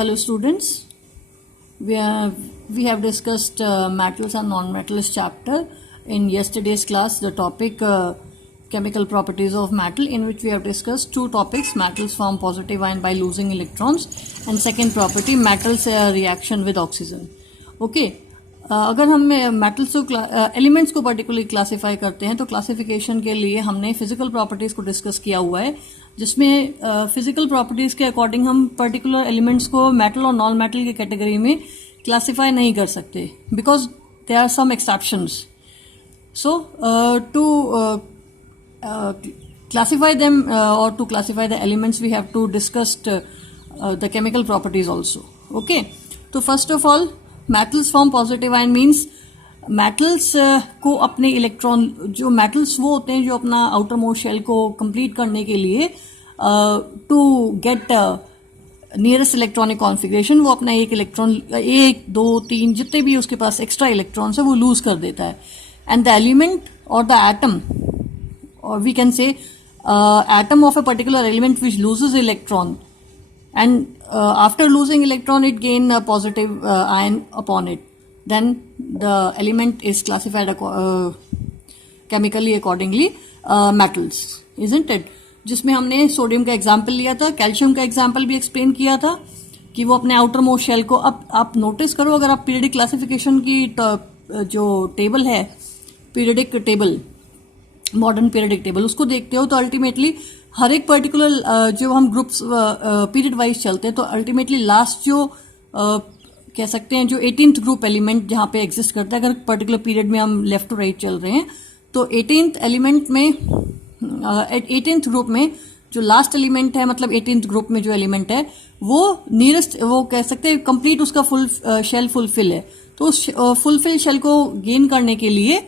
Hello students, we have discussed metals and non-metals chapter in yesterday's class. The topic chemical properties of metal, in which we have discussed two topics: metals form positive ion by losing electrons, and second property, metals reaction with oxygen. Okay. अगर हम metals को elements को particularly classify करते हैं तो classification के लिए हमने फिजिकल प्रॉपर्टीज को डिस्कस किया हुआ है, जिसमें फिजिकल प्रॉपर्टीज के अकॉर्डिंग हम पर्टिकुलर एलिमेंट्स को मेटल और नॉन मेटल की कैटेगरी में क्लासिफाई नहीं कर सकते, because there are some exceptions. So to classify them or to classify the elements, we have to discuss the chemical properties also. Okay, so first of all, metals form positive ion means metals को अपने electron, जो metals वो होते हैं जो अपना outer most shell को complete करने के लिए to get nearest electronic configuration, वो अपना एक इलेक्ट्रॉन, एक दो तीन जितने भी उसके पास एक्स्ट्रा इलेक्ट्रॉन्स है वो लूज कर देता है. एंड द एलिमेंट और the atom, or we can say atom of a particular element which loses electron, and after losing electron it gain a positive ion upon it, then the element is classified chemically accordingly metals, isn't it? जिसमें हमने sodium का example लिया था, calcium का example भी explain किया था कि वो अपने आउटर मोस्ट शेल को, अब आप नोटिस करो, अगर आप पीरियडिक क्लासिफिकेशन की जो टेबल है, periodic table, modern periodic table, उसको देखते हो तो अल्टीमेटली हर एक पर्टिकुलर जो हम ग्रुप्स पीरियड वाइज चलते हैं तो अल्टीमेटली लास्ट जो कह सकते हैं जो 18th ग्रुप एलिमेंट जहाँ पे एग्जिस्ट करता है, अगर पर्टिकुलर पीरियड में हम लेफ्ट टू राइट चल रहे हैं तो 18th एलिमेंट में 18th ग्रुप में जो लास्ट एलिमेंट है, मतलब 18th ग्रुप में जो एलिमेंट है वो नियरेस्ट, वो कह सकते हैं कंप्लीट उसका फुल शेल फुलफिल है. तो उस फुलफिल शेल को गेन करने के लिए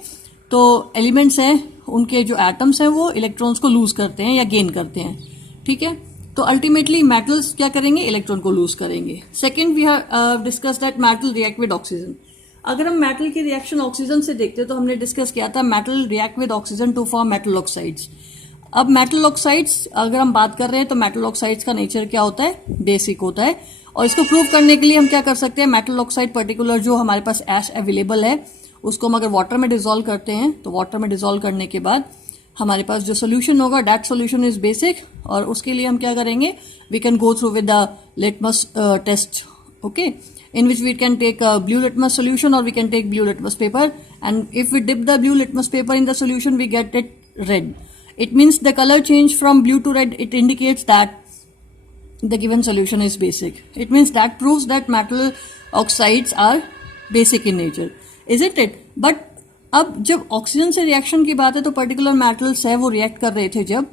तो एलिमेंट्स हैं, उनके जो एटम्स हैं वो इलेक्ट्रॉन्स को लूज करते हैं या गेन करते हैं. ठीक है, तो अल्टीमेटली मेटल्स क्या करेंगे, इलेक्ट्रॉन को लूज करेंगे. Second, we have discuss that metal react with oxygen. अगर हम मेटल की रिएक्शन ऑक्सीजन से देखते हैं तो हमने डिस्कस किया था metal react with oxygen to form metal oxides. अब मेटल ऑक्साइड्स अगर हम बात कर रहे हैं तो मेटल ऑक्साइड्स का नेचर क्या होता है, बेसिक होता है. और इसको प्रूव करने के लिए हम क्या कर सकते हैं, मेटल ऑक्साइड पर्टिकुलर जो हमारे पास ऐश अवेलेबल है उसको हम अगर वाटर में डिसॉल्व करते हैं तो वाटर में डिसॉल्व करने के बाद हमारे पास जो सोल्यूशन होगा, दैट सोल्यूशन इज बेसिक. और उसके लिए हम क्या करेंगे, we can go through with the litmus test, okay, in which we can take a blue litmus solution or we can take blue litmus paper, and if we dip the blue litmus paper in the solution we get it red. It means the color change from blue to red, it indicates that the given solution is basic. It means that proves that metal oxides are basic in nature, isn't it? But अब जब oxygen से reaction की बात है तो particular metals है वो react कर रहे थे, जब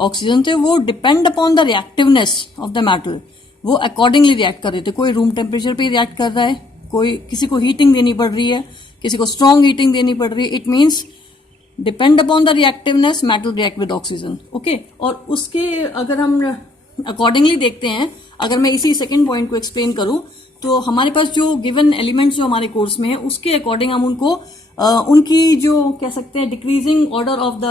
ऑक्सीजन थे वो depend upon the reactiveness of the metal, वो अकॉर्डिंगली रिएक्ट कर रहे थे. कोई रूम टेम्परेचर पे रिएक्ट कर रहा है, कोई किसी को हीटिंग देनी पड़ रही है, किसी को स्ट्रॉन्ग हीटिंग देनी पड़ रही है. It means depend upon the reactiveness metal react with oxygen. Okay, और उसके अगर हम अकॉर्डिंगली देखते हैं, अगर मैं इसी सेकेंड पॉइंट को एक्सप्लेन करूं तो हमारे पास जो गिवन एलिमेंट्स जो हमारे कोर्स में है उसके अकॉर्डिंग हम उनको उनकी जो कह सकते हैं decreasing order of the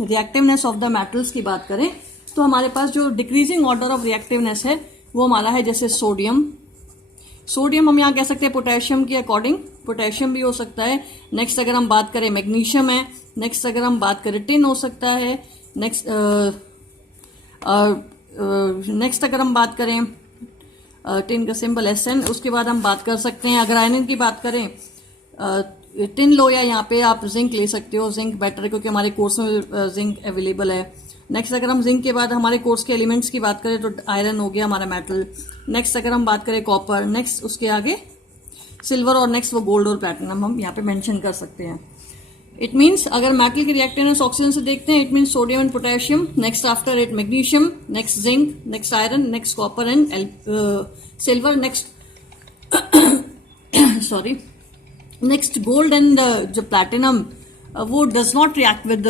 reactiveness of the metals की बात करें तो हमारे पास जो डिक्रीजिंग ऑर्डर ऑफ रिएक्टिवनेस है वो हमारा है, जैसे सोडियम हम यहाँ कह सकते हैं पोटेशियम के अकॉर्डिंग, पोटेशियम भी हो सकता है. नेक्स्ट अगर हम बात करें मैग्नीशियम है, नेक्स्ट अगर हम बात करें टिन हो सकता है, नेक्स्ट अगर हम बात करें टिन का सिंबल SN. उसके बाद हम बात कर सकते हैं, अगर आयरन की बात करें टिन लो, या यहाँ पे आप जिंक ले सकते हो, जिंक बेटर है क्योंकि हमारे कोर्स में जिंक अवेलेबल है. नेक्स्ट अगर हम जिंक के बाद हमारे कोर्स के एलिमेंट्स की बात करें तो आयरन हो गया हमारा मेटल. नेक्स्ट अगर हम बात करें कॉपर, नेक्स्ट उसके आगे सिल्वर, और नेक्स्ट वो गोल्ड और प्लैटिनम हम यहाँ पे मेंशन कर सकते हैं. इट मीन्स अगर मेटल की रिएक्टिवनेस ऑक्सीजन से देखते हैं, it means sodium and potassium, next after it magnesium, next zinc, next iron, next copper and silver, next sorry next gold and जो प्लैटिनम वो does not react with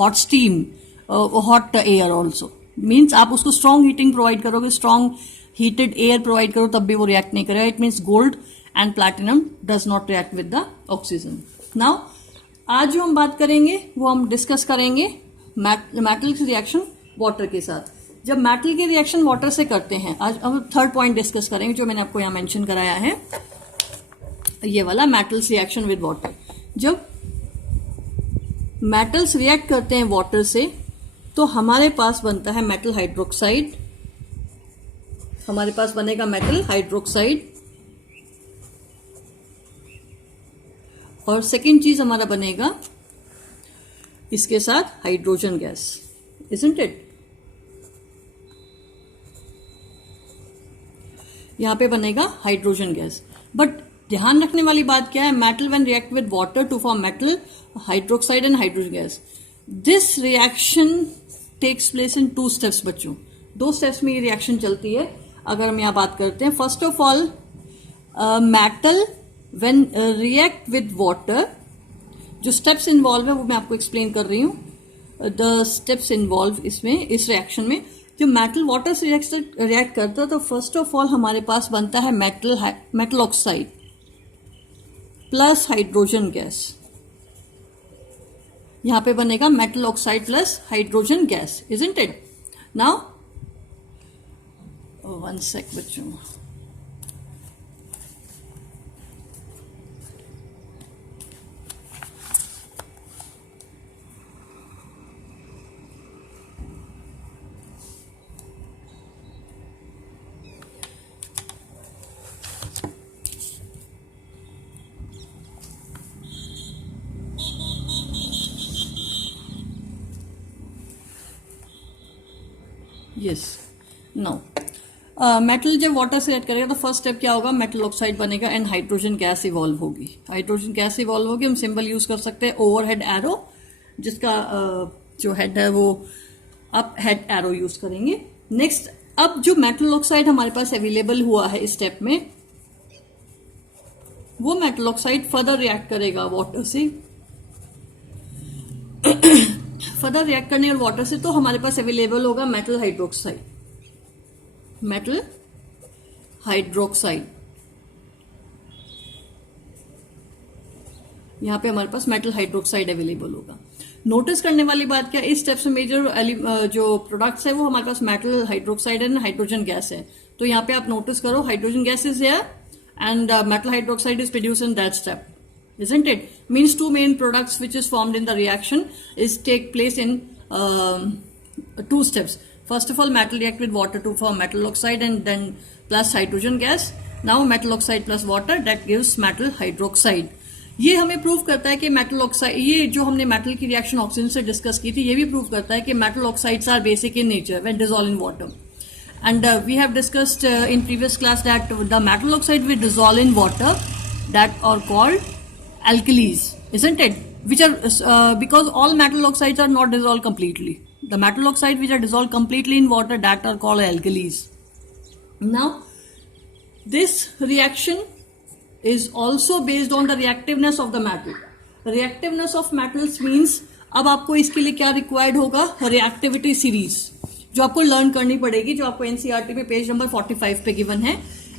hot steam, hot air also. Means आप उसको strong heating provide करोगे, strong heated air provide करो तब भी वो react नहीं करेगा. It means gold and platinum does not react with the oxygen. Now आज जो हम बात करेंगे वो हम डिस्कस करेंगे मेटल्स रिएक्शन वाटर के साथ. जब मेटल की रिएक्शन वाटर से करते हैं, आज अब थर्ड पॉइंट डिस्कस करेंगे जो मैंने आपको यहाँ मेंशन कराया है, ये वाला मेटल्स रिएक्शन विद वाटर। जब मेटल्स रिएक्ट करते हैं वाटर से तो हमारे पास बनता है मेटल हाइड्रोक्साइड, हमारे पास बनेगा मेटल हाइड्रोक्साइड। और सेकेंड चीज हमारा बनेगा इसके साथ हाइड्रोजन गैस, इजंट इट। यहां पे बनेगा हाइड्रोजन गैस। बट ध्यान रखने वाली बात क्या है, metal when react with water to form metal hydroxide and hydrogen gas, this reaction takes place in 2 steps बच्चों। 2 स्टेप्स में ये रिएक्शन चलती है। अगर हम यहां बात करते हैं, first of all metal when react with water, जो स्टेप्स इन्वॉल्व है वो मैं आपको एक्सप्लेन कर रही हूं। द स्टेप्स इन्वॉल्व इसमें, इस रिएक्शन में जो मेटल वाटर से रिएक्ट करता है तो फर्स्ट ऑफ ऑल हमारे पास बनता है metal oxide plus hydrogen gas. यहां पे बनेगा metal oxide plus hydrogen gas, isn't it. Now 1 सेक बच्चों, यस नाउ मेटल जब वाटर से रिएक्ट करेगा तो फर्स्ट स्टेप क्या होगा, मेटल ऑक्साइड बनेगा एंड हाइड्रोजन गैस इवॉल्व होगी। हाइड्रोजन गैस इवॉल्व होगी, हम सिंबल यूज कर सकते हैं ओवरहेड एरो, जिसका जो हेड है वो अप हेड एरो यूज करेंगे। नेक्स्ट, अब जो मेटल ऑक्साइड हमारे पास अवेलेबल हुआ है इस स्टेप में, वो मेटल ऑक्साइड फर्दर रिएक्ट करेगा वाटर से। फर्दर रिएक्ट करने और वाटर से तो हमारे पास अवेलेबल होगा मेटल हाइड्रोक्साइड, मेटल हाइड्रोक्साइड। यहां पे हमारे पास मेटल हाइड्रोक्साइड अवेलेबल होगा। नोटिस करने वाली बात क्या, इस स्टेप से मेजर जो प्रोडक्ट्स है वो हमारे पास metal hydroxide and hydrogen gas है। तो यहां पे आप नोटिस करो, hydrogen gas is here and metal hydroxide is produced in that step, isn't it? Means 2 main products which is formed in the reaction is take place in 2 steps. First of all, metal react with water to form metal oxide and then plus hydrogen gas. Now metal oxide plus water that gives metal hydroxide. ये हमें prove करता है कि metal oxide, ये जो हमने metal की reaction oxygen से डिस्कस की थी, ये भी प्रूव करता है कि metal oxides are basic in nature when dissolved in water. And we have discussed in previous class that the metal oxide will dissolve in water that are called alkalis, isn't it? Which are because all metal oxides are not dissolved completely. The metal oxides which are dissolved completely in water that are called alkalis. Now, this reaction is also based on the reactiveness of the metal. Reactiveness of metals means अब आपको इसके लिए क्या required होगा, reactivity series जो आपको learn करनी पड़ेगी, जो आपको एनसीईआरटी में पेज नंबर 45 पे गिवन है।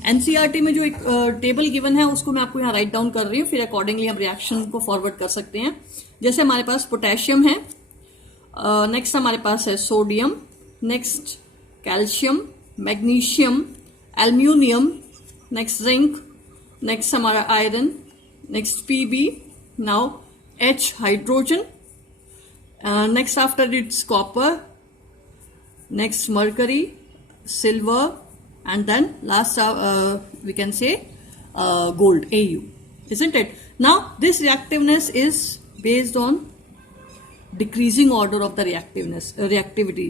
एनसीईआरटी में जो एक टेबल गिवन है उसको मैं आपको यहाँ राइट डाउन कर रही हूँ, फिर अकॉर्डिंगली हम रिएक्शन को फॉरवर्ड कर सकते हैं। जैसे हमारे पास पोटेशियम है, नेक्स्ट हमारे पास है sodium, next calcium, magnesium, aluminium, next zinc, next हमारा iron, next PB, now H hydrogen, next after it's copper, next mercury, silver, and then last we can say gold, Au, isn't it? Now this reactiveness is based on decreasing order of the reactivity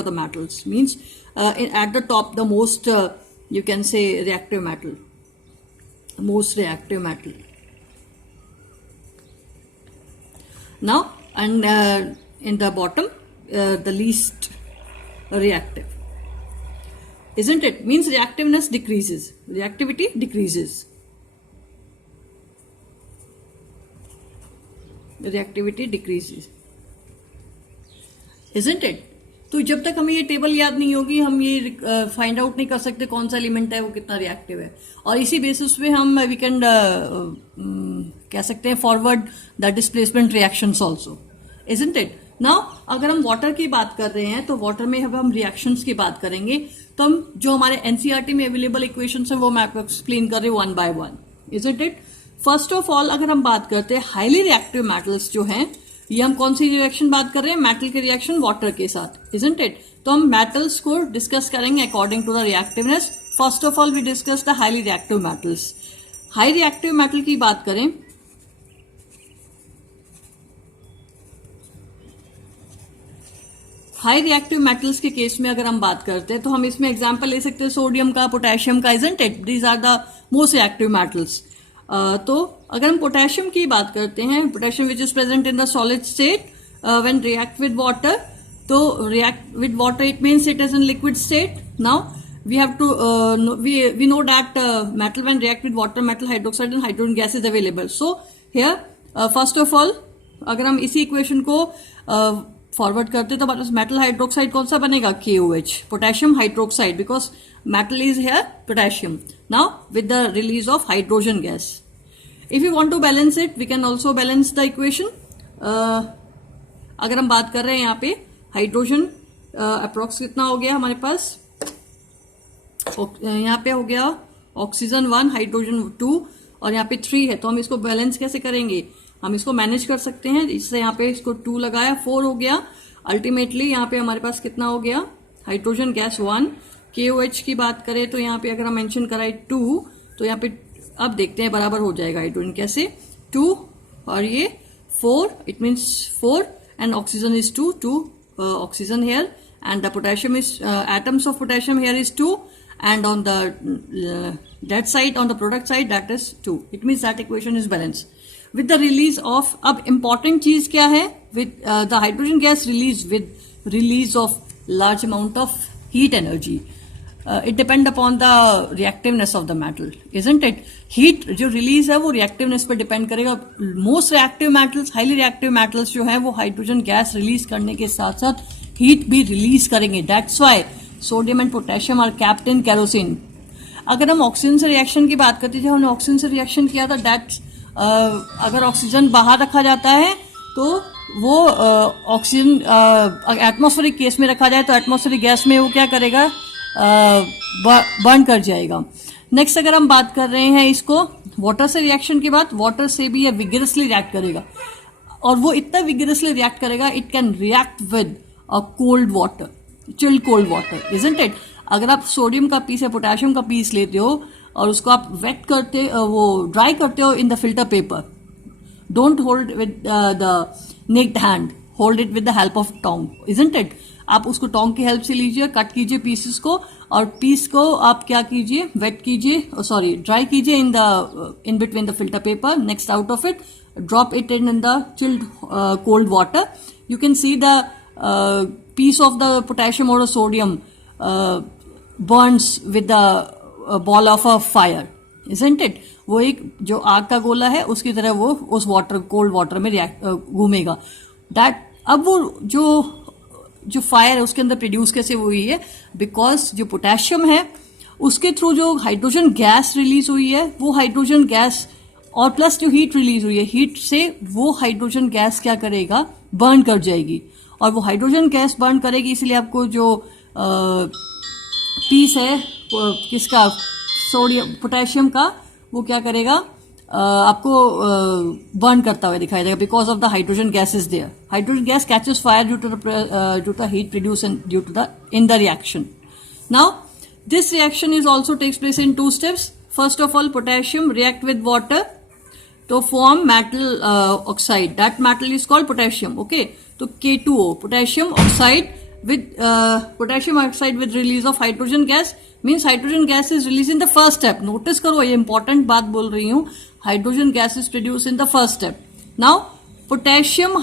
of the metals. Means at the top the most you can say reactive metal, most reactive metal. Now and in the bottom the least reactive, isn't it? Means reactiveness decreases, reactivity decreases, reactivity decreases, isn't it? तो जब तक हमें ये table याद नहीं होगी हम ये फाइंड आउट नहीं कर सकते कौन सा एलिमेंट है वो कितना रिएक्टिव है, और इसी बेसिस पे हम वी कैन कह सकते हैं forward the displacement reactions also, isn't it? Now अगर हम वाटर की बात कर रहे हैं तो वाटर में अब हम रिएक्शंस की बात करेंगे, तो हम जो हमारे एनसीईआरटी में अवेलेबल इक्वेशन है वो मैं आपको एक्सप्लेन कर रही हूँ one by one, isn't it. First of all अगर हम बात करते हैं हाईली रिएक्टिव मेटल्स जो हैं, ये हम कौन सी रिएक्शन बात कर रहे हैं, मेटल के रिएक्शन वाटर के साथ, इजंट इट। तो हम मेटल्स को डिस्कस करेंगे according to the reactiveness. First of all we discuss the highly reactive metals. High reactive metal की बात करें, हाई रिएक्टिव मेटल्स के केस में अगर हम बात करते हैं तो हम इसमें एग्जांपल ले सकते हैं सोडियम का, पोटेशियम का, isn't it. These are the most reactive metals. तो अगर हम पोटेशियम की बात करते हैं, potassium which is present in the solid state when react with water, तो react with water it means it is in liquid state. Now we have to we know that metal when react with water, metal hydroxide and hydrogen gas is available. So here first of all अगर हम इसी equation को forward करते तो हमारे पास metal hydroxide कौन सा बनेगा, KOH, potassium hydroxide, because metal is here potassium. Now with the release of hydrogen gas, if you want to balance it we can also balance the equation. अगर हम बात कर रहे हैं यहाँ पे हाइड्रोजन अप्रोक्स कितना हो गया हमारे पास, यहाँ पे हो गया ऑक्सीजन 1, हाइड्रोजन 2 और यहाँ पे 3 है, तो हम इसको बैलेंस कैसे करेंगे, हम इसको मैनेज कर सकते हैं। इससे यहाँ पे इसको 2 लगाया, 4 हो गया। अल्टीमेटली यहाँ पे हमारे पास कितना हो गया, हाइड्रोजन गैस 1, KOH की बात करें तो यहाँ पे अगर हम मेंशन कराए 2, तो यहाँ पे अब देखते हैं बराबर हो जाएगा हाइड्रोजन कैसे, 2 और ये 4, it means 4 and oxygen is 2 oxygen here and the potassium is atoms of potassium here is 2 and on the that side, on the product side, that is 2. It means that equation is balanced with the release of, अब important चीज क्या है, with the hydrogen gas release of large amount of heat energy. It depend upon the reactiveness of the metal, isn't it? Heat जो release है वो reactiveness पर depend करेगा। Most reactive metals, highly reactive metals जो है वो hydrogen gas release करने के साथ साथ heat भी release करेंगे। That's why sodium and potassium are kept in kerosene. अगर हम ऑक्सीजन से रिएक्शन की बात करते थे, हमने ऑक्सीजन से रिएक्शन किया था, दैट अगर ऑक्सीजन बाहर रखा जाता है तो वो ऑक्सीजन एटमॉस्फेरिक केस में रखा जाए तो एटमॉस्फेरिक गैस में वो क्या करेगा, बर्न कर जाएगा। नेक्स्ट अगर हम बात कर रहे हैं इसको वाटर से रिएक्शन की बात, वाटर से भी ये विगरसली रिएक्ट करेगा और वो इतना विगरसली रिएक्ट करेगा, it can react with a cold water, chilled cold water, isn't it. अगर आप सोडियम का पीस या पोटेशियम का पीस लेते हो और उसको आप वेट करते, वो ड्राई करते हो in the filter paper, don't hold with the naked hand, hold it with the help of tong, isn't it. आप उसको टोंग की हेल्प से लीजिए, कट कीजिए पीसेस को और पीस को आप क्या कीजिए, वेट कीजिए, सॉरी ड्राई कीजिए in between the filter paper. Next out of it drop it in the chilled cold water, you can see the piece of the potassium or a sodium burns with the ball of a fire, isn't it? वो एक जो आग का गोला है उसकी तरह वो उस वाटर, कोल्ड वाटर में घूमेगा। दैट अब वो जो फायर है उसके अंदर प्रोड्यूस कैसे हुई है, बिकॉज जो पोटेशियम है उसके थ्रू जो हाइड्रोजन गैस रिलीज हुई है, वो हाइड्रोजन गैस और प्लस जो हीट रिलीज हुई है, हीट से वो हाइड्रोजन गैस क्या करेगा, बर्न कर जाएगी और वो हाइड्रोजन गैस बर्न करेगी। इसलिए आपको जो पीस है किसका, सोडियम पोटेशियम का, वो क्या करेगा, आपको बर्न करता हुआ दिखाई देगा because of the hydrogen gas is there. Hydrogen gas catches fire due to the heat produce due to the in the reaction. Now this reaction is also takes place in 2 steps. First of all potassium react with water to form metal oxide. That metal is called potassium. Okay, so K2O, potassium oxide with release of hydrogen gas means hydrogen gas is released in the first step. Notice करो, ये important बात बोल रही हूँ, hydrogen gas is produced in the first step. Now potassium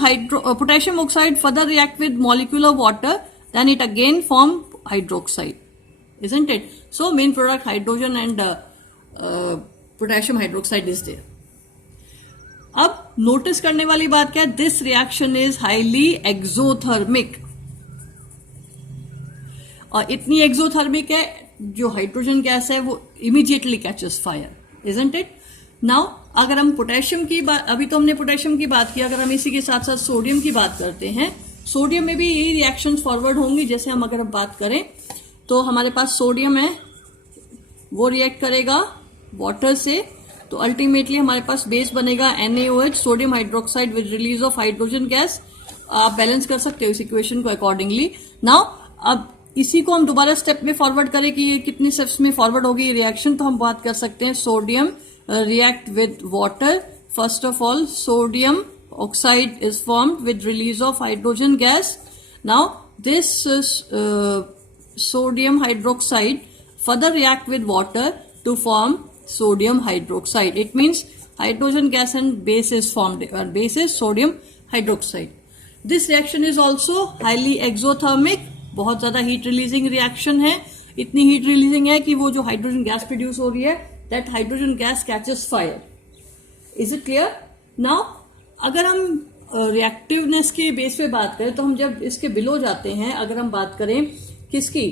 oxide further react with molecule of water, then it again form hydroxide, isn't it? So main product hydrogen and potassium hydroxide is there. अब notice करने वाली बात क्या है, this reaction is highly exothermic और इतनी exothermic है जो हाइड्रोजन गैस है वो immediately catches fire, isn't it. Now अगर हम पोटेशियम की बात, अभी तो हमने पोटेशियम की बात की, अगर हम इसी के साथ साथ सोडियम की बात करते हैं सोडियम में भी यही रिएक्शंस फॉरवर्ड होंगी। जैसे हम अगर बात करें तो हमारे पास सोडियम है, वो रिएक्ट करेगा वाटर से, तो अल्टीमेटली हमारे पास बेस बनेगा NaOH, sodium hydroxide with release of hydrogen gas. आप बैलेंस कर सकते हो इस इक्वेशन को अकॉर्डिंगली। नाउ अब इसी को हम दोबारा स्टेप में फॉरवर्ड करें कि ये कितनी स्टेप्स में फॉरवर्ड होगी रिएक्शन, तो हम बात कर सकते हैं sodium react with water. First of all sodium oxide is formed with release of hydrogen gas. Now this sodium hydroxide further react with water to form sodium hydroxide. It means hydrogen gas and base is formed, and base is sodium hydroxide. This reaction is also highly exothermic, बहुत ज्यादा heat releasing reaction है। इतनी heat releasing है कि वो जो hydrogen gas produce हो रही है, that hydrogen gas catches fire. Is it clear? Now अगर हम रिएक्टिवनेस के बेस पे बात करें तो हम जब इसके बिलो जाते हैं, अगर हम बात करें किसकी,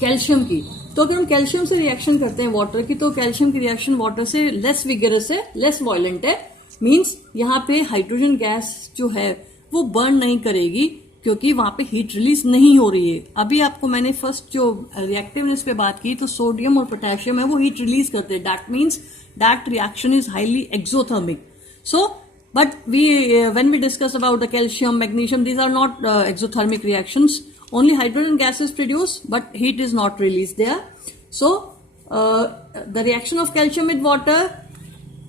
कैल्शियम की, तो अगर हम कैल्शियम से रिएक्शन करते हैं वाटर की, तो कैल्शियम की रिएक्शन वाटर से लेस विगरस है, लेस वॉयलेंट है। मींस यहाँ पे हाइड्रोजन गैस जो है वो बर्न नहीं करेगी क्योंकि वहां पे हीट रिलीज नहीं हो रही है। अभी आपको मैंने फर्स्ट जो रिएक्टिवनेस पे बात की, तो सोडियम और पोटेशियम है वो हीट रिलीज करते हैं। That means that reaction is highly exothermic. So but when we discuss about the calcium, magnesium, these are not exothermic reactions. Only hydrogen gas is produced, but heat is not released there. So the reaction of calcium with water,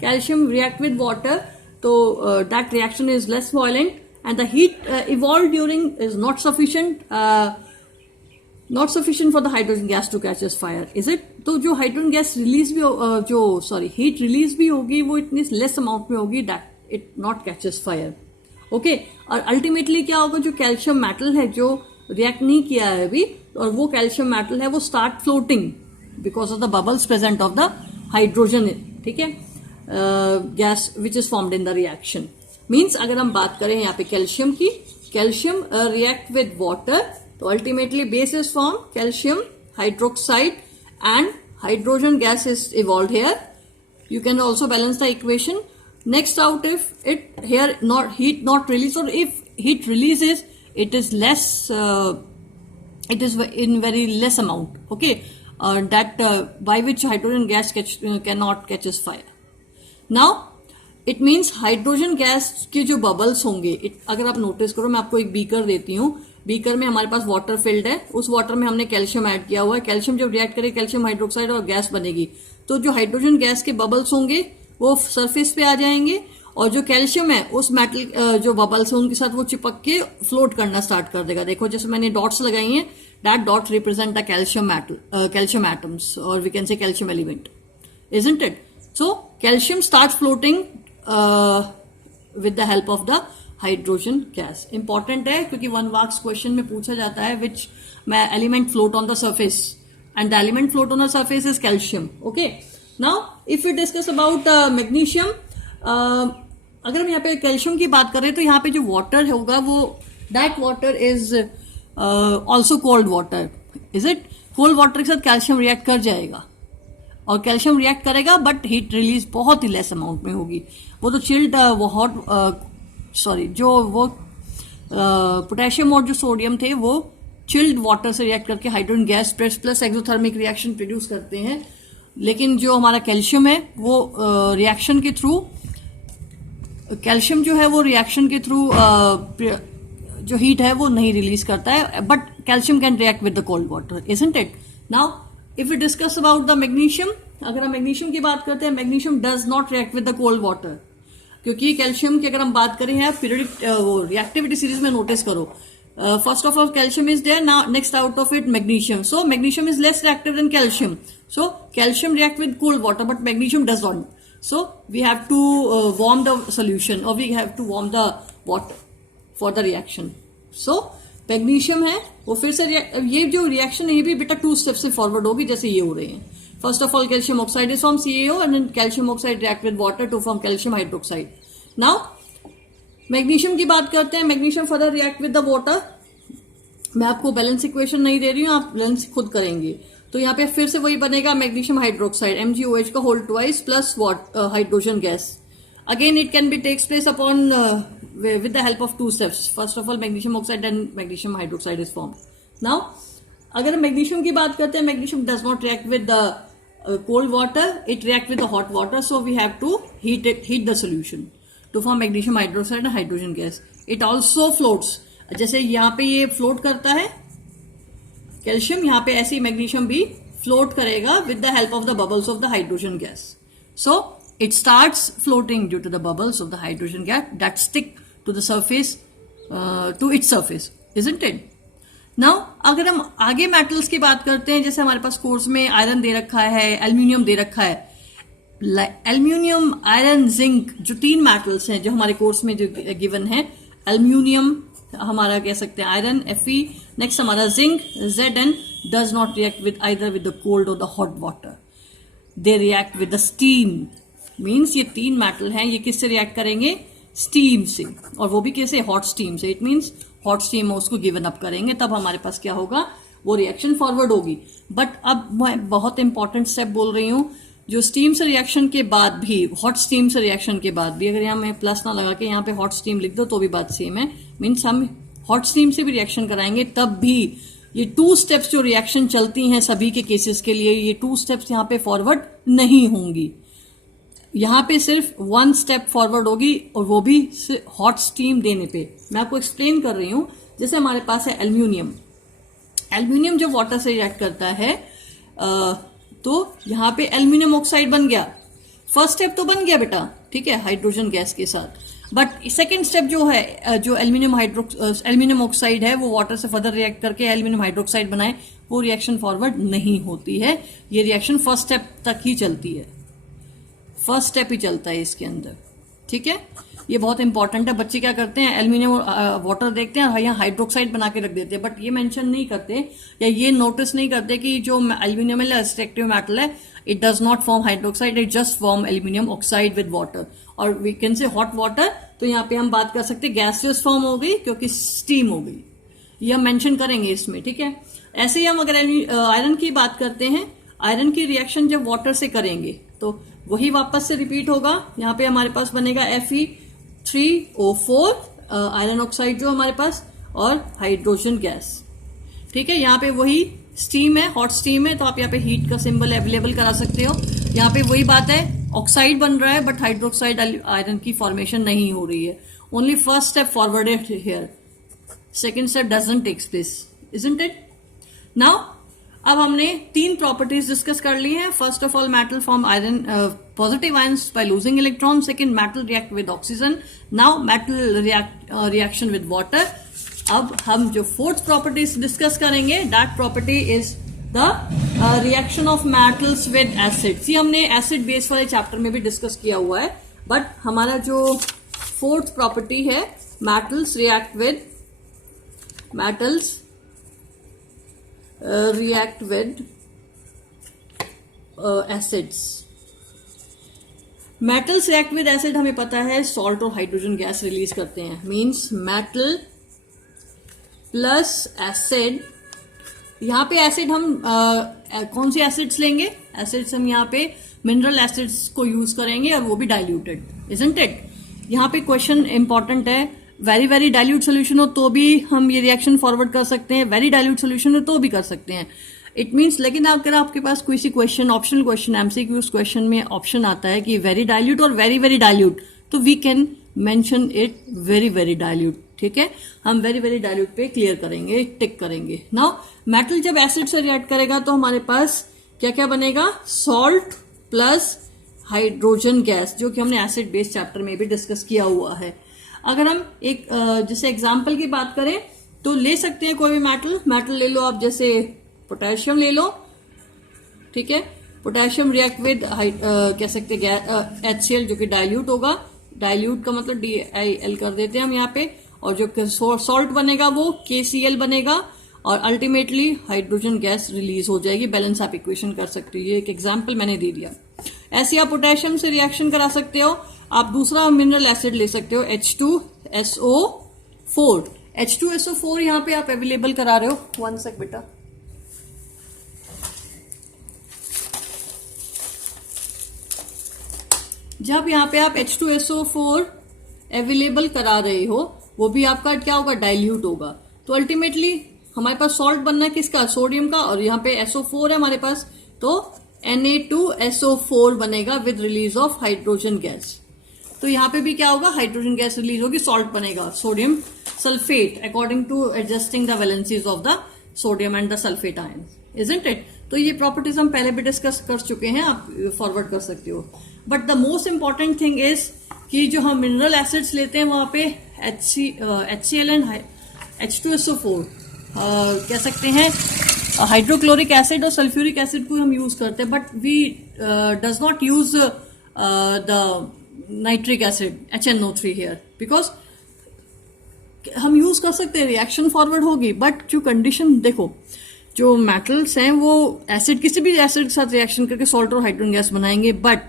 calcium react with water, so that reaction is less violent, and the heat evolved during is not sufficient for the hydrogen gas to catch as fire. Is it? तो जो hydrogen gas release भी heat release भी होगी वो इतनी less amount में होगी that it not catches fire. Okay और अल्टीमेटली क्या होगा, जो कैल्शियम मेटल है जो रिएक्ट नहीं किया है अभी, और वो कैल्शियम मेटल है वो start floating because of the bubbles present of the hydrogen, ठीक है, gas which is formed in the reaction. Means अगर हम बात करें यहाँ पे कैल्शियम की, कैल्शियम रिएक्ट विद वाटर, तो ultimately base is form calcium hydroxide and hydrogen gas is evolve here. You can also balance the equation. Next out, if it here not heat not release, or if heat releases, it is less, it is in very less amount. Okay, that by which hydrogen gas cannot catches fire. Now it means hydrogen gas के जो bubbles होंगे, अगर आप notice करो, मैं आपको एक beaker देती हूँ. बीकर में हमारे पास वाटर फिल्ड है, उस वाटर में हमने कैल्शियम ऐड किया हुआ है. कैल्शियम जब रिएक्ट करे कैल्शियम हाइड्रोक्साइड और गैस बनेगी, तो जो हाइड्रोजन गैस के बबल्स होंगे वो सरफेस पे आ जाएंगे, और जो कैल्शियम है उस मेटल जो बबल्स है उनके साथ वो चिपक के फ्लोट करना स्टार्ट कर देगा. देखो जैसे मैंने डॉट्स लगाई हैं, that dot represent the calcium metal, calcium atoms, और we can say calcium element, isn't it? So calcium start floating with the help of the hydrogen gas. Important है क्योंकि 1 मार्क्स क्वेश्चन में पूछा जाता है which element float on the surface, and the element float on the surface is calcium. Okay, now if you discuss about magnesium, अगर हम यहाँ पे कैल्शियम की बात करें तो यहाँ पे जो वाटर होगा वो that water is also cold water, is it? Cold water के साथ कैल्शियम रिएक्ट कर जाएगा, और कैल्शियम रिएक्ट करेगा बट हीट रिलीज बहुत ही लेस अमाउंट में होगी. वो तो चिल्ड वो हॉट जो वो पोटेशियम और जो सोडियम थे वो चिल्ड वाटर से रिएक्ट करके hydrogen gas plus exothermic reaction produce करते हैं. लेकिन जो हमारा कैल्शियम है वो रिएक्शन के थ्रू, कैल्शियम जो है वो रिएक्शन के थ्रू जो हीट है वो नहीं रिलीज करता है, but calcium can react with the cold water, isn't it? Now if you discuss about the magnesium, अगर हम मैग्नीशियम की बात करते हैं, magnesium does not react with the cold water, क्योंकि कैल्शियम की अगर हम बात करें है पीरियडिक वो रिएक्टिविटी सीरीज में नोटिस करो, first of all calcium is there, now next out of it magnesium, so magnesium is less reactive than calcium, so calcium react with cold water but magnesium does not, so we have to warm the solution, or we have to warm the water for the reaction. So magnesium है वो फिर से ये जो reaction है ये भी बेटा 2 स्टेप से फॉरवर्ड होगी जैसे ये हो रही है. First of all calcium oxide is form CaO, and then calcium oxide react with water to form calcium hydroxide. Now magnesium की बात करते हैं. Magnesium further react with the water. मैं आपको बैलेंस इक्वेशन नहीं दे रही हूँ, आप बैलेंस खुद करेंगे. तो यहाँ पे फिर से वही बनेगा मैग्नीशियम हाइड्रोक्साइड MgOH का whole twice plus hydrogen gas. Again it can be takes place upon with the help of two steps. First of all, magnesium oxide and magnesium hydroxide is formed. Now, अगर हम magnesium की बात करते हैं, magnesium does not react with the cold water, it react with the hot water, so we have to heat the solution to form magnesium hydroxide and hydrogen gas. It also floats. जैसे यहाँ पे ये float करता है calcium, यहाँ पे ऐसे ही magnesium भी float करेगा with the help of the bubbles of the hydrogen gas. So it starts floating due to the bubbles of the hydrogen gas that stick to the surface, to its surface, isn't it? Now, अगर हम आगे metals की बात करते हैं, जैसे हमारे पास course में आयरन दे रखा है, एल्यूमिनियम दे रखा है. एल्यूमिनियम, आयरन, जिंक, जो तीन मेटल्स हैं जो हमारे कोर्स में जो गिवन है, एल्यूमिनियम हमारा कह सकते हैं आयरन Fe, नेक्स्ट हमारा zinc Zn, does not react with either with the cold और the hot water, they react with the steam. Means ये तीन मेटल हैं, ये किससे रिएक्ट करेंगे? स्टीम से, और वो भी कैसे? हॉट स्टीम से. इट मीन्स हॉट स्टीम में उसको गिवन अप करेंगे, तब हमारे पास क्या होगा? वो रिएक्शन फॉरवर्ड होगी. बट अब मैं बहुत इंपॉर्टेंट स्टेप बोल रही हूं, जो स्टीम से रिएक्शन के बाद भी, हॉट स्टीम से रिएक्शन के बाद भी, अगर यहाँ मैं प्लस ना लगा के यहाँ पे हॉट स्टीम लिख दो तो भी बात सेम है. मीन्स हम हॉट स्टीम से भी रिएक्शन कराएंगे, तब भी ये टू स्टेप्स जो रिएक्शन चलती हैं सभी के केसेस के लिए, ये टू स्टेप्स यहाँ पे फॉरवर्ड नहीं होंगी. यहाँ पे सिर्फ वन स्टेप फॉरवर्ड होगी, और वो भी हॉट स्टीम देने पे. मैं आपको एक्सप्लेन कर रही हूं. जैसे हमारे पास है एल्यूमिनियम. एल्यूमिनियम जब वाटर से रिएक्ट करता है तो यहाँ पे एल्यूमिनियम ऑक्साइड बन गया. फर्स्ट स्टेप तो बन गया बेटा, ठीक है, हाइड्रोजन गैस के साथ. बट सेकेंड स्टेप जो है, जो एल्यूमिनियम ऑक्साइड है, वो वाटर से फर्दर रिएक्ट करके एल्यूमिनियम हाइड्रोक्साइड बनाए, वो रिएक्शन फॉरवर्ड नहीं होती है. ये रिएक्शन फर्स्ट स्टेप तक ही चलती है, फर्स्ट स्टेप ही चलता है इसके अंदर, ठीक है. ये बहुत इंपॉर्टेंट है. बच्चे क्या करते हैं, एल्यूमिनियम वाटर देखते हैं और यहाँ हाइड्रोक्साइड बना के रख देते हैं, बट ये मेंशन नहीं करते या ये नोटिस नहीं करते कि जो एल्यूमिनियम है रिस्ट्रिक्टिव मेटल है, it does not form hydroxide, it just form aluminium oxide with water. और we can say hot water, तो यहाँ पे हम बात कर सकते हैं गैसियस फॉर्म हो गई क्योंकि स्टीम हो गई, ये हम मेंशन करेंगे इसमें, ठीक है. ऐसे ही हम अगर आयरन की बात करते हैं, आयरन की रिएक्शन जब वाटर से करेंगे तो वही वापस से रिपीट होगा. यहाँ पे हमारे पास बनेगा Fe3O4 आयरन ऑक्साइड जो हमारे पास, और हाइड्रोजन गैस, ठीक है. यहाँ पे वही स्टीम है, हॉट स्टीम है, तो आप यहाँ पे हीट का सिंबल अवेलेबल करा सकते हो. यहाँ पे वही बात है, ऑक्साइड बन रहा है बट हाइड्रोक्साइड आयरन की फॉर्मेशन नहीं हो रही है. Only first step forwarded here, second step doesn't takes place, isn't it. Now अब हमने तीन प्रॉपर्टीज डिस्कस कर ली हैं. First of all, metal form ion positive ions by losing electron. Second, metal react with oxygen. Now metal reaction with water. अब हम जो fourth properties discuss करेंगे, that property is the reaction of metals with acids. ये हमने acid base वाले chapter में भी discuss किया हुआ है, बट हमारा जो फोर्थ प्रॉपर्टी है, metals react with acids. Metals react with acid हमें पता है सॉल्ट और हाइड्रोजन गैस रिलीज करते हैं. Means metal plus acid. यहाँ पे एसिड हम कौन सी एसिड्स लेंगे? एसिड्स हम यहाँ पे मिनरल एसिड्स को यूज करेंगे, और वो भी डाइल्यूटेड, इजंट इट. यहाँ पे क्वेश्चन इंपॉर्टेंट है, वेरी वेरी डाइल्यूट सोल्यूशन हो तो भी हम ये रिएक्शन फॉरवर्ड कर सकते हैं, वेरी डाइल्यूट सोल्यूशन हो तो भी कर सकते हैं. इट मीन्स, लेकिन अगर आपके पास कोई C question, optional question, MCQs question में ऑप्शन आता है कि वेरी डाइल्यूट और वेरी वेरी डाइल्यूट, तो we can mention it very very dilute, ठीक है. हम वेरी वेरी डाइल्यूट पे क्लियर करेंगे, टिक करेंगे. नाउ मेटल जब एसिड से रिएक्ट करेगा तो हमारे पास क्या क्या बनेगा? सॉल्ट प्लस हाइड्रोजन गैस, जो कि हमने एसिड बेस चैप्टर में भी डिस्कस किया हुआ है. अगर हम एक जैसे एग्जाम्पल की बात करें तो ले सकते हैं कोई भी मेटल ले लो आप, जैसे पोटेशियम ले लो, ठीक है. पोटेशियम रिएक्ट विद कह सकते हैं HCl, जो कि डाइल्यूट होगा. डाइल्यूट का मतलब DIL कर देते हैं हम यहाँ पे, और जो सॉल्ट बनेगा वो KCl बनेगा, और अल्टीमेटली हाइड्रोजन गैस रिलीज हो जाएगी. बैलेंस आप इक्वेशन कर सकते हो, ये एक एग्जाम्पल मैंने दे दिया. ऐसे आप पोटेशियम से रिएक्शन करा सकते हो. आप दूसरा मिनरल एसिड ले सकते हो, H2SO4. H2SO4 यहाँ पे आप अवेलेबल करा रहे हो. वन सेक बेटा. जब यहाँ पे आप H2SO4 अवेलेबल करा रहे हो वो भी आपका क्या होगा, डाइल्यूट होगा। तो अल्टीमेटली हमारे पास सॉल्ट बनना है किसका, सोडियम का, और यहाँ पे SO4 है हमारे पास, तो Na2SO4 बनेगा with release of hydrogen gas. तो यहाँ पे भी क्या होगा, हाइड्रोजन गैस रिलीज होगी, सॉल्ट बनेगा, sodium sulphate, according to adjusting the valencies of the sodium and the sulphate ion, isn't it. तो ये प्रॉपर्टीज हम पहले भी डिस्कस कर चुके हैं, आप फॉरवर्ड कर सकते हो। But the most important thing is कि जो हम मिनरल एसिड्स लेते हैं वहां पे HCl एंड H2SO4 कह सकते हैं हाइड्रोक्लोरिक एसिड और सल्फ्यूरिक एसिड को हम यूज करते हैं, but we does not use the nitric acid HNO3 here, because हम यूज कर सकते हैं, रिएक्शन फॉरवर्ड होगी, बट जो कंडीशन देखो, जो मेटल्स हैं वो एसिड, किसी भी एसिड के साथ रिएक्शन करके सॉल्ट और हाइड्रोजन गैस बनाएंगे, बट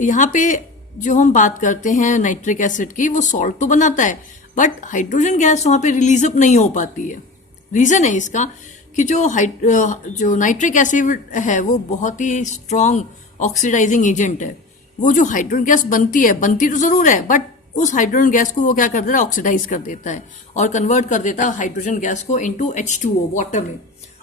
यहाँ पे जो हम बात करते हैं नाइट्रिक एसिड की, वो सॉल्ट तो बनाता है बट हाइड्रोजन गैस वहां पे रिलीज अप नहीं हो पाती है। रीजन है इसका कि जो नाइट्रिक एसिड है वो बहुत ही स्ट्रॉन्ग ऑक्सीडाइजिंग एजेंट है। वो जो हाइड्रोजन गैस बनती तो जरूर है, बट उस हाइड्रोजन गैस को वो क्या कर देता है, ऑक्सीडाइज कर देता है और कन्वर्ट कर देता है हाइड्रोजन गैस को इनटू H2O वाटर में,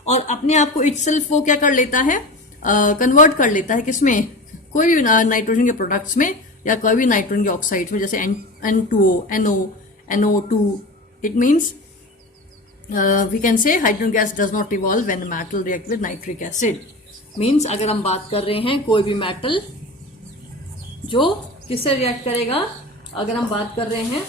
और अपने आप को इटसेल्फ वो क्या कर लेता है, कन्वर्ट कर लेता है किसमें, कोई भी नाइट्रोजन के प्रोडक्ट्स में या कोई भी नाइट्रोजन के ऑक्साइड्स में, जैसे N2O, NO, NO2। It means we can say hydrogen gas does not evolve when metal react with nitric acid. Means अगर हम बात कर रहे हैं कोई भी मेटल जो किससे रिएक्ट करेगा, अगर हम बात कर रहे हैं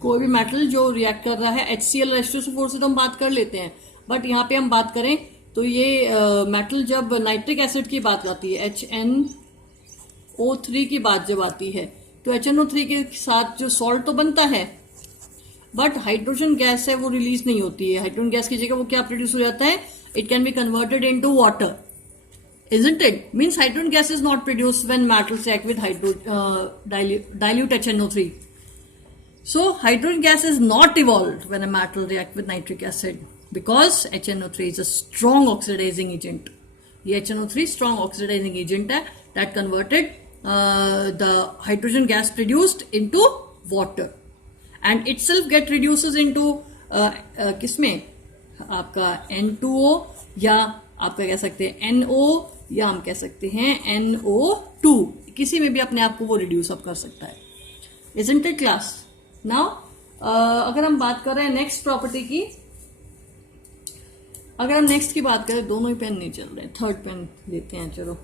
कोई भी मेटल जो रिएक्ट कर रहा है HCl और H2SO4 से तो हम बात कर लेते हैं, बट यहाँ पे हम बात करें तो ये मेटल जब नाइट्रिक एसिड की बात आती है, HNO3 की बात जब आती है, तो HNO3 के साथ जो सॉल्ट तो बनता है बट हाइड्रोजन गैस है वो रिलीज नहीं होती है। हाइड्रोजन गैस की जगह वो क्या प्रोड्यूस हो जाता है, it can be converted into water, isn't it? Means hydrogen gas is not produced when metals react with dilute HNO3. So hydrogen gas is not evolved when a metal react with nitric acid because HNO3 is a strong oxidizing agent. ये HNO3 strong oxidizing agent है that converted the hydrogen gas produced into water and itself get reduces into किसमें, आपका N2O या आपका कह सकते हैं NO या हम कह सकते हैं NO2, किसी में भी अपने आप को वो रिड्यूस अप कर सकता है। Isn't it class? Now अगर हम बात कर रहे हैं नेक्स्ट प्रॉपर्टी की, अगर हम नेक्स्ट की बात करें, दोनों ही पेन नहीं चल रहे, थर्ड पेन लेते हैं चलो।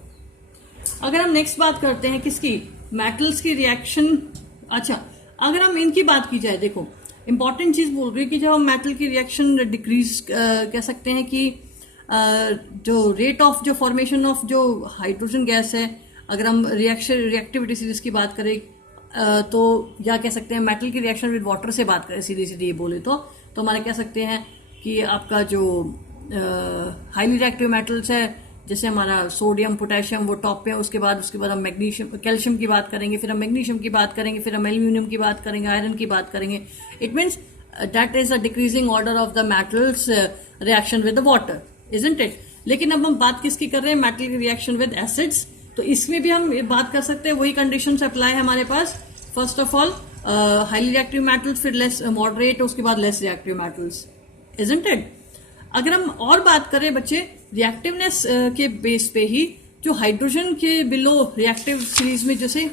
अगर हम नेक्स्ट बात करते हैं किसकी, मेटल्स की रिएक्शन। अच्छा, अगर हम इनकी बात की जाए, देखो इंपॉर्टेंट चीज बोल रही है कि जब हम मेटल की रिएक्शन डिक्रीज कह सकते हैं कि जो रेट ऑफ जो फॉर्मेशन ऑफ जो हाइड्रोजन गैस है, अगर हम रिएक्टिविटी सीरीज की बात करें तो या कह सकते हैं मेटल की रिएक्शन विद वाटर से बात करें, सीधी सीधी ये बोले तो हमारे कह सकते हैं कि आपका जो हाईली रिएक्टिव मेटल्स है, जैसे हमारा सोडियम पोटेशियम वो टॉप पे है, उसके बाद हम मैग्नीशियम कैल्शियम की बात करेंगे, फिर हम मैग्नीशियम की बात करेंगे, फिर हम एल्यूमिनियम की बात करेंगे, आयरन की बात करेंगे। It means that is a decreasing order of the metals reaction with the water, isn't it. लेकिन अब हम बात किसकी कर रहे हैं, मेटल की रिएक्शन विद एसिड्स। तो इसमें भी हम बात कर सकते हैं, वही कंडीशंस अप्लाई है हमारे पास। First of all highly reactive metals, फिर लेस मॉडरेट, उसके बाद less reactive metals, isn't it. अगर हम और बात करें बच्चे रिएक्टिवनेस के बेस पे ही, जो हाइड्रोजन के बिलो रिएक्टिव सीरीज में, जैसे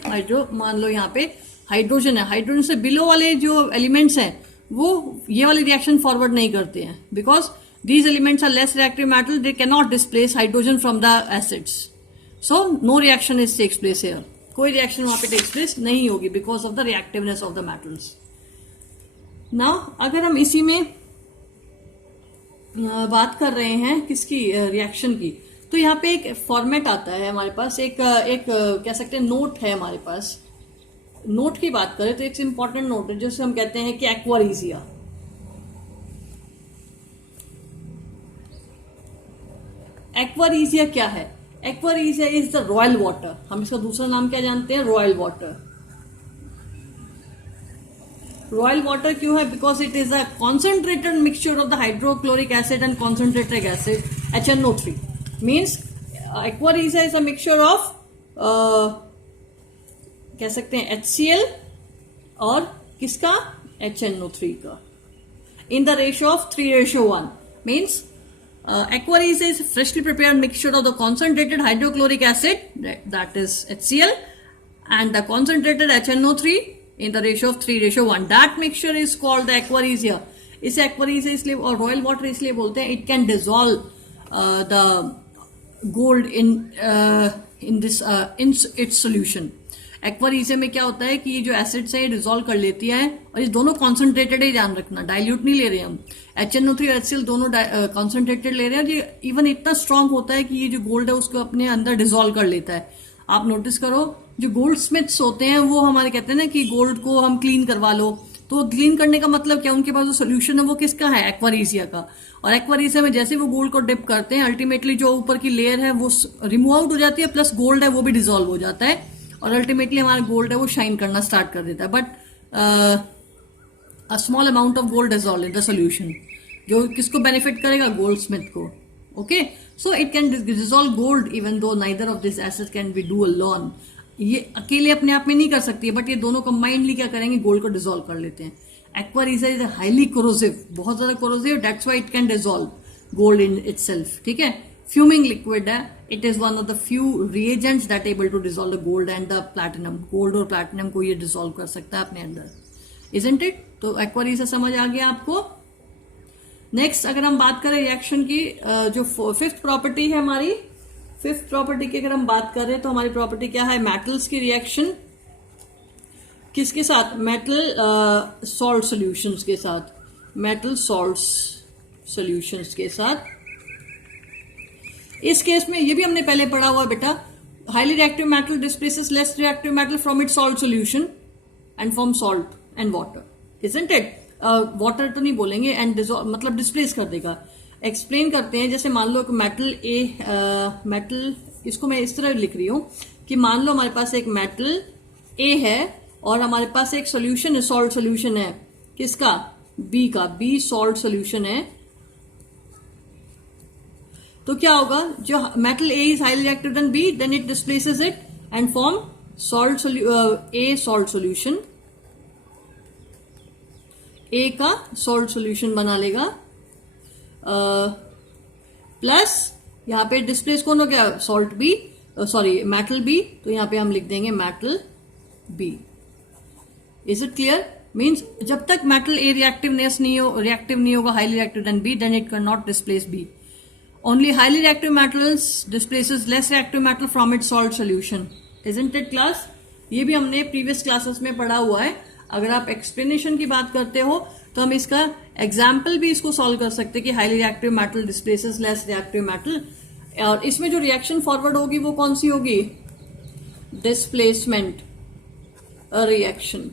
मान लो यहाँ पे हाइड्रोजन है, हाइड्रोजन से बिलो वाले जो एलिमेंट्स हैं वो ये वाली रिएक्शन फॉरवर्ड नहीं करते हैं, because these elements are less reactive metal, they cannot displace hydrogen from the acids, so no reaction takes place here, कोई reaction वहां पे takes place नहीं होगी because of the reactiveness of the metals. now अगर हम इसी में बात कर रहे हैं किसकी, रिएक्शन की, तो यहाँ पे एक फॉर्मेट आता है हमारे पास, एक कह सकते हैं नोट है हमारे पास। नोट की बात करें तो एक इंपॉर्टेंट नोट है जिसे हम कहते हैं कि एक्वारीजिया। एक्वारीजिया क्या है, aqua regia is the royal water, हम इसका दूसरा नाम क्या जानते हैं, रॉयल वाटर। रॉयल वाटर क्यों है? Because it is a concentrated mixture of the hydrochloric acid and concentrated acid HNO3. Means एक्वारीजा is a mixture of कह सकते हैं HCl और किसका? HNO3 का, in the ratio of 3:1. Means aquaresis is freshly prepared mixture of the concentrated hydrochloric acid, that is HCl, and the concentrated HNO3 in the ratio of 3:1. That mixture is called the aquaresia. इसे aquaresia इसलिए और royal water इसलिए बोलते हैं, it can dissolve the gold in its solution. Aqua regia में क्या होता है कि ये जो एसिड्स है ये डिजोल्व कर लेती है, और ये दोनों कॉन्सेंट्रेटेड है, ध्यान रखना, डाइल्यूट नहीं ले रहे हम. HNO3 और HCl दोनों कॉन्सेंट्रेटेड ले रहे हैं, और ये इवन इतना स्ट्रांग होता है कि ये जो गोल्ड है उसको अपने अंदर डिजोल्व कर लेता है. आप नोटिस करो, जो गोल्ड स्मिथ्स होते हैं वो हमारे कहते हैं ना कि गोल्ड को हम क्लीन करवा लो, तो क्लीन करने का मतलब क्या? उनके पास जो सोल्यूशन है वो किसका है? एक्वारीजिया का. और एक्वारीजिया में जैसे वो गोल्ड को डिप करते हैं, अल्टीमेटली जो ऊपर की लेयर है वो रिमूव आउट हो जाती है, प्लस गोल्ड है वो भी डिजोल्व हो जाता है, और अल्टीमेटली हमारा गोल्ड है वो शाइन करना स्टार्ट कर देता है. But a small amount of gold dissolve in the solution, जो किसको बेनिफिट करेगा? गोल्ड स्मिथ को. Okay, so it can dissolve gold even though neither of this acid can be do alone. ये अकेले अपने आप में नहीं कर सकती है, बट ये दोनों कंबाइंडली क्या करेंगे? गोल्ड को डिजोल्व कर लेते हैं. एक्वारीजा इज हाईली कोरोसिव, बहुत ज्यादा corrosive, that's why it can dissolve gold in itself. ठीक है, फ्यूमिंग लिक्विड है, it is one of the few reagents that able to dissolve the gold and the platinum. Gold और platinum को ये dissolve कर सकता है अपने अंदर, isn't it? तो एक्वारीजा समझ आ गया आपको. नेक्स्ट अगर हम बात करें रिएक्शन की, जो फिफ्थ प्रॉपर्टी है हमारी, फिफ्थ प्रॉपर्टी की अगर हम बात कर रहे हैं तो हमारी प्रॉपर्टी क्या है? मेटल्स की रिएक्शन किसके साथ? मेटल सॉल्ट सॉल्यूशंस के साथ, मेटल सॉल्ट सॉल्यूशंस के साथ. इस केस में ये भी हमने पहले पढ़ा हुआ बेटा, highly reactive metal displaces less reactive metal from its salt solution and from salt and water, isn't it? Water तो नहीं बोलेंगे, एंड मतलब डिस्प्लेस कर देगा. एक्सप्लेन करते हैं. जैसे मान लो मेटल मेटल, इसको मैं इस तरह लिख रही हूं कि मान लो हमारे पास एक मेटल ए है और हमारे पास एक सोल्यूशन है, सॉल्ट सोल्यूशन है, किसका? बी का. बी सॉल्ट सोल्यूशन है. तो क्या होगा? जो metal A is highly reactive then B, then it displaces it and form salt a salt solution. A का सॉल्ट सोल्यूशन बना लेगा, प्लस यहां पे डिस्प्लेस कौन हो गया? Salt B, sorry metal B, तो यहां पे हम लिख देंगे metal B. Is it clear? Means जब तक मेटल ए रिएक्टिव नहीं होगा highly reactive then B, then it can not displace B. Only highly reactive metals displaces less reactive metal from its salt solution. Isn't it class? ये भी हमने previous classes में पढ़ा हुआ है. अगर आप एक्सप्लेनेशन की बात करते हो तो हम इसका एग्जाम्पल भी इसको सॉल्व कर सकते हैं कि highly reactive metal displaces less reactive metal. और इसमें जो रिएक्शन फॉरवर्ड होगी वो कौन सी होगी? Displacement reaction.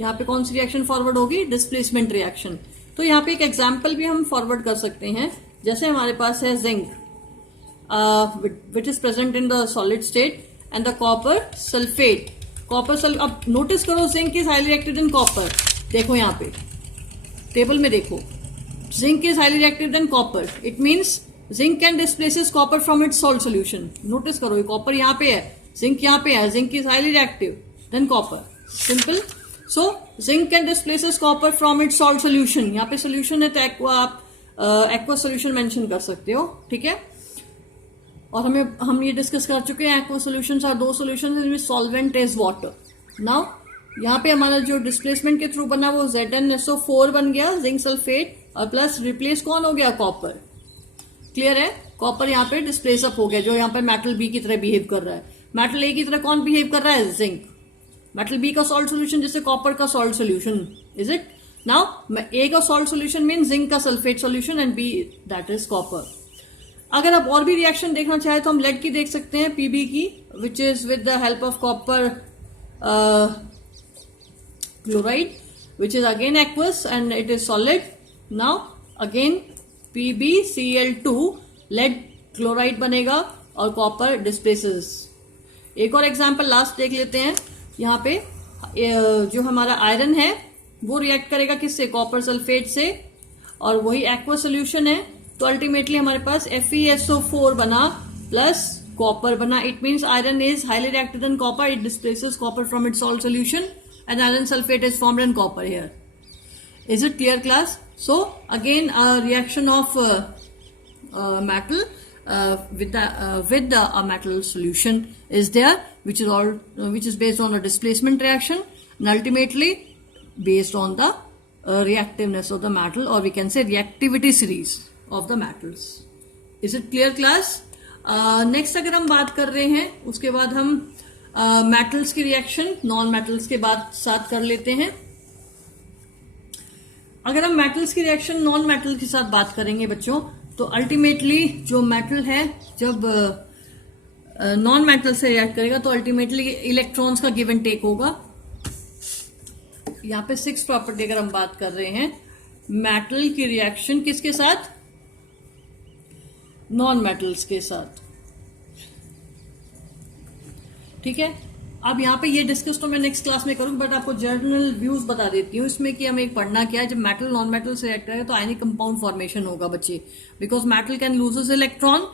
यहाँ पे कौन सी रिएक्शन फॉरवर्ड होगी? Displacement reaction. तो यहाँ पे एक एग्जाम्पल भी हम फॉरवर्ड कर सकते हैं. जैसे हमारे पास है zinc which is present in the solid state and the copper sulphate. अब नोटिस करो, zinc is highly reactive in copper. देखो यहाँ पे टेबल में देखो, zinc is highly reactive in copper. It means zinc can displaces copper from its salt solution. Notice करो, ये copper यहाँ पे है, जिंक यहाँ पे है, zinc is highly reactive than copper. Simple. So zinc can displaces copper from its salt solution. यहाँ पे सोल्यूशन है तो एक्वा, आप एक्वा सोल्यूशन मेंशन कर सकते हो. ठीक है, और हम ये डिस्कस कर चुके हैं एक्वा सोल्यूशंस आर दो solutions solvent is water. Now यहाँ पे हमारा जो डिस्प्लेसमेंट के थ्रू बना वो ZnSO4 बन गया, जिंक सल्फेट, और प्लस रिप्लेस कौन हो गया? कॉपर. क्लियर है? कॉपर यहाँ पे डिस्प्लेस अप हो गया, जो यहाँ पे मेटल बी की तरह बिहेव कर रहा है. मेटल ए की तरह कौन बिहेव कर रहा है? जिंक. मेटल बी का सॉल्ट सोल्यूशन जैसे कॉपर का salt solution. Is it? Now A का सॉल्ट सोल्यूशन मीन जिंक का sulphate solution and B that is copper. अगर आप और भी रिएक्शन देखना चाहे तो हम लेड की देख सकते हैं, पीबी की, which is with the help of copper chloride, which is again aqueous and it is solid. Now again PbCl2 lead chloride बनेगा और कॉपर डिस्प्लेसेस. एक और एग्जाम्पल लास्ट देख लेते हैं. यहाँ पे जो हमारा आयरन है वो रिएक्ट करेगा किससे, कॉपर सल्फेट से, और वही एक्वा सोल्यूशन है, तो अल्टीमेटली हमारे पास FeSO4 बना प्लस कॉपर बना. It means iron is highly reacted than copper, it displaces copper from its salt solution and iron sulphate is formed in copper here. Is it clear, class? So again, a reaction of metal with a metal solution is there, which is based on a displacement reaction, and ultimately based on the reactiveness of the metal, or we can say reactivity series of the metals. Is it clear, class? Next अगर हम बात कर रहे हैं, उसके बाद हम metals की reaction non metals के बाद साथ कर लेते हैं. अगर हम मेटल्स की रिएक्शन नॉन मेटल के साथ बात करेंगे बच्चों, तो अल्टीमेटली जो मेटल है जब नॉन मेटल से रिएक्ट करेगा तो अल्टीमेटली इलेक्ट्रॉन्स का गिव एंड टेक होगा. यहाँ पे 6 प्रॉपर्टी अगर हम बात कर रहे हैं, मेटल की रिएक्शन किसके साथ, नॉन मेटल्स के साथ. ठीक है, अब यहाँ पे ये डिस्कस तो मैं नेक्स्ट क्लास में करूंगी, बट आपको जनरल व्यूज बता देती हूँ इसमें कि हमें एक पढ़ना क्या है. जब मेटल नॉन मेटल से रिएक्ट करेगा तो आयनिक कंपाउंड फॉर्मेशन होगा बच्चे, because metal can loses electron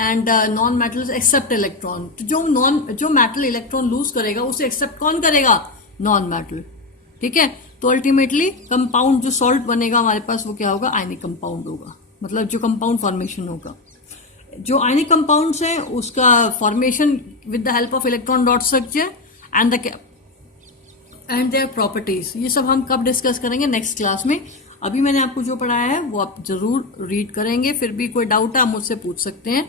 and non metals accept electron. तो जो मेटल इलेक्ट्रॉन लूज करेगा उसे एक्सेप्ट कौन करेगा, नॉन मेटल. ठीक है, तो अल्टीमेटली कंपाउंड जो सॉल्ट बनेगा हमारे पास वो क्या होगा, आयनिक कंपाउंड होगा. मतलब जो कंपाउंड फॉर्मेशन होगा, जो आयनिक कंपाउंड्स है उसका formation with the help of electron dot structure and their properties, ये सब हम कब डिस्कस करेंगे, नेक्स्ट क्लास में. अभी मैंने आपको जो पढ़ाया है वो आप जरूर रीड करेंगे, फिर भी कोई डाउट है आप मुझसे पूछ सकते हैं.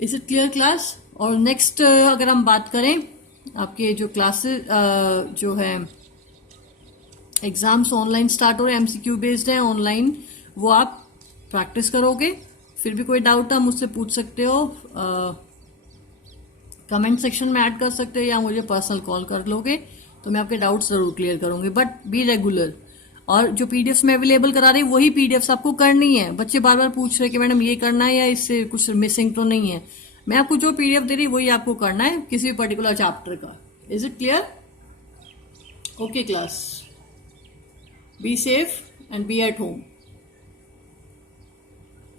Is it clear, class? और नेक्स्ट अगर हम बात करें, आपके जो क्लासेस जो है एग्जाम्स ऑनलाइन स्टार्ट हो रहे हैं, MCQ बेस्ड है ऑनलाइन, वो आप प्रैक्टिस करोगे. फिर भी कोई डाउट है मुझसे पूछ सकते हो, कमेंट सेक्शन में ऐड कर सकते हो या मुझे पर्सनल कॉल कर लोगे तो मैं आपके डाउट्स जरूर क्लियर करूंगी. बट बी रेगुलर, और जो पीडीएफ्स में अवेलेबल करा रही वही पीडीएफ्स आपको करनी है. बच्चे बार बार पूछ रहे कि मैडम ये करना है या इससे कुछ मिसिंग तो नहीं है. मैं आपको जो पीडीएफ दे रही वही आपको करना है किसी भी पर्टिकुलर चैप्टर का. Is it clear? Okay class, be safe and be at home.